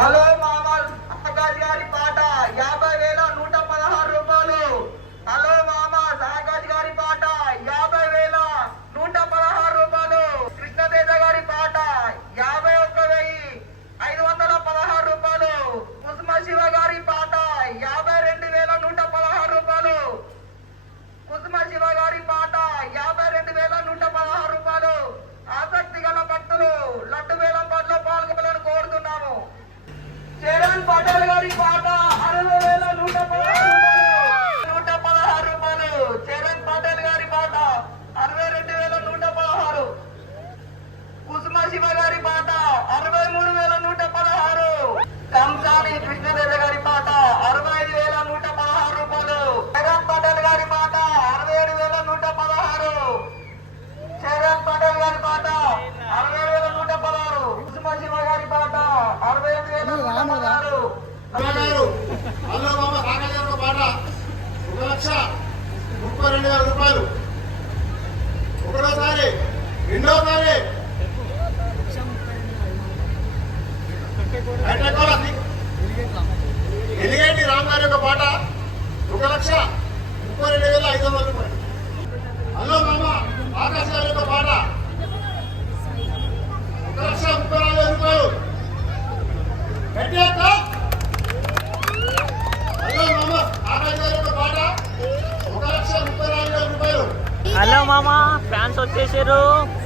Hello మామ ఆకాష్ గారి పాట 50,116 రూపాయలు. హలో మామ ఆకాష్ గారి పాట 50,116 రూపాయలు. కృష్ణతేజ గారి పాట 51,516 రూపాయలు. కుసుమ శివ గారి పాట 52,116 రూపాయలు. కుసుమ శివ గారి పాట 52,116 రూపాయలు. ఆసక్తి గల భక్తులు లడ్డు వేలం పాటలో పాల్గొనాలని కోరుతున్నాము. చరణ్ పటేల్ గారి పాట 60,116 రూపాయలు. చరణ్ పటేల్ గారి పాట 62,116. కుసుమ శివ గారి పాట 63,116. కంసాలి కృష్ణదేవ గారి పాట 65,116 రూపాయలు. చరణ్ పటేల్ గారి పాట 67,116. చరణ్ పటేల్ గారి పాట 67,116. కుసుమ శివ గారి పాట 68,116. హలో మామ ఆకాష్ గారి పాట 1,32,000 రూపాయలు. ఒకటోసారి రెండోసారి ఎలిగేటి రామ్ గారి యొక్క పాట 1,32,500 రూపాయలు. హలో మామ ఆకాష్ గారి యొక్క పాట 1,34,000 రూపాయలు. హలో మామ ఆకాష్ గారి యొక్క పాట 1,34,000 రూపాయలు. హలో మామ ఫ్యాన్స్ వచ్చేసారు.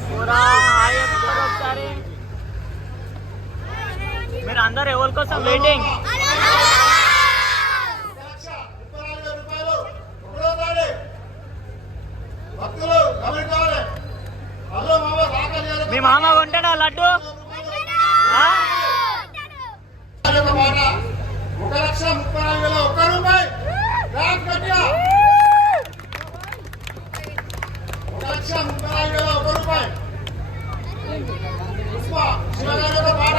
పూరా హాయ్ చెప్తారు ఒకసారి. మీరు అందరు ఎవరి కోసం వెయిటింగ్? 1,34,000 రూపాయలు. ఒకటోసారి భక్తులు గమనించాలి. హలో మామ ఆకాష్ గారి మీ మామ కొంటాడా లడ్డు? మాట 1,34,001 రూపాయి. 1,34,001 రూపాయి. పుష్ప శివగారి యొక్క పాట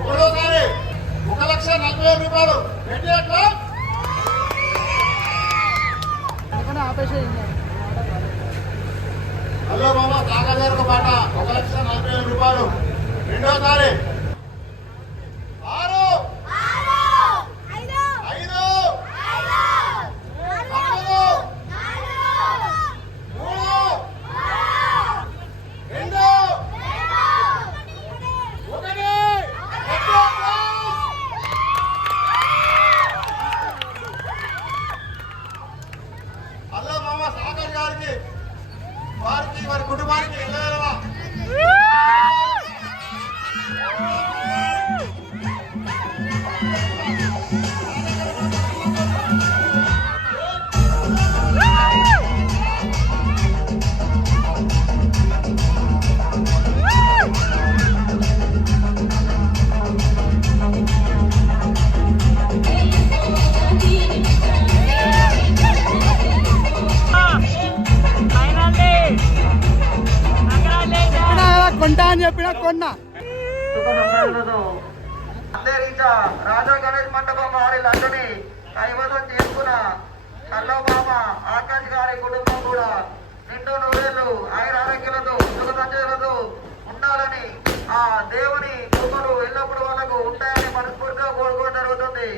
ఒకటోసారి 1,40,000 రూపాయలు. హలో మామ ఆకాష్ గారి యొక్క పాట 1,40,000 రూపాయలు. రెండోసారి 6 5 హలో మామ సాగర్ గారికి వారికి వారి కుటుంబానికి వెళ్ళగలవా? కొంటా అని చెప్పిన కొన్నా. రాజా గణేష్ మండపం వారి లడ్డుని కైవసం చేసుకున్న హలో మామ ఆకాష్ గారి కుటుంబం కూడా నిండు నూరేళ్లు ఆరోగ్యాలతో సుఖ సంచయాలతో ఉండాలని ఆ దేవుని కృపలు ఎల్లప్పుడూ వాళ్ళకు ఉంటాయని మనస్ఫూర్తిగా కోరుకోవడం జరుగుతుంది.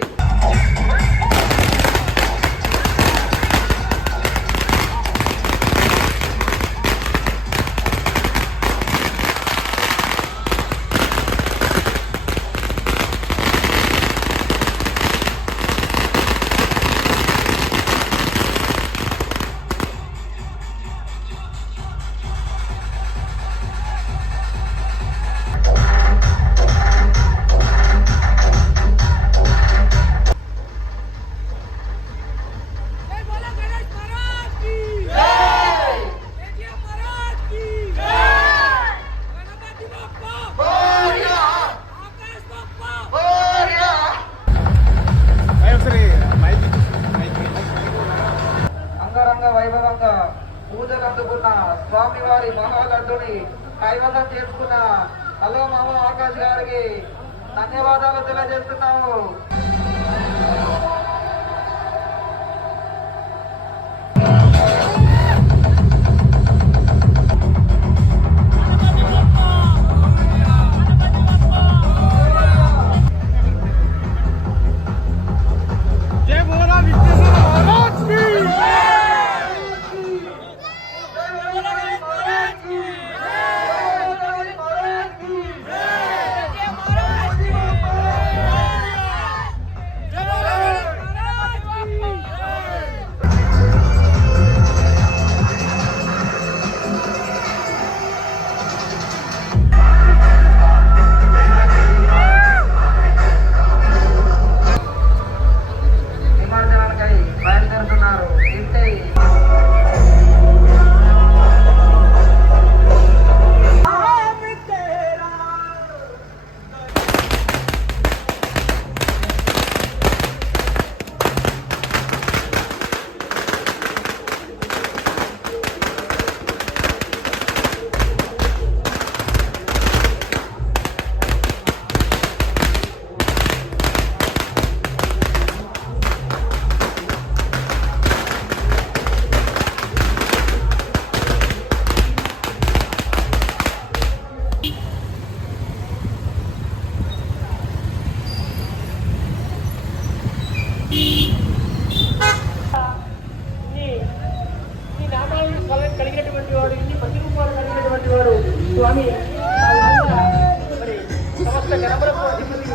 అంగరంగ వైభవంగా పూజలు అందుకున్న స్వామివారి మహాలడ్డుని కైవసం చేసుకున్న హలో మామ ఆకాష్ గారికి ధన్యవాదాలు తెలియజేస్తున్నాము. కలిగినటువంటి వాడు, ఇన్ని ప్రతిరూపాలు కలిగినటువంటి వాడు స్వామి. మరి సమస్త గణపరపు అధిపతి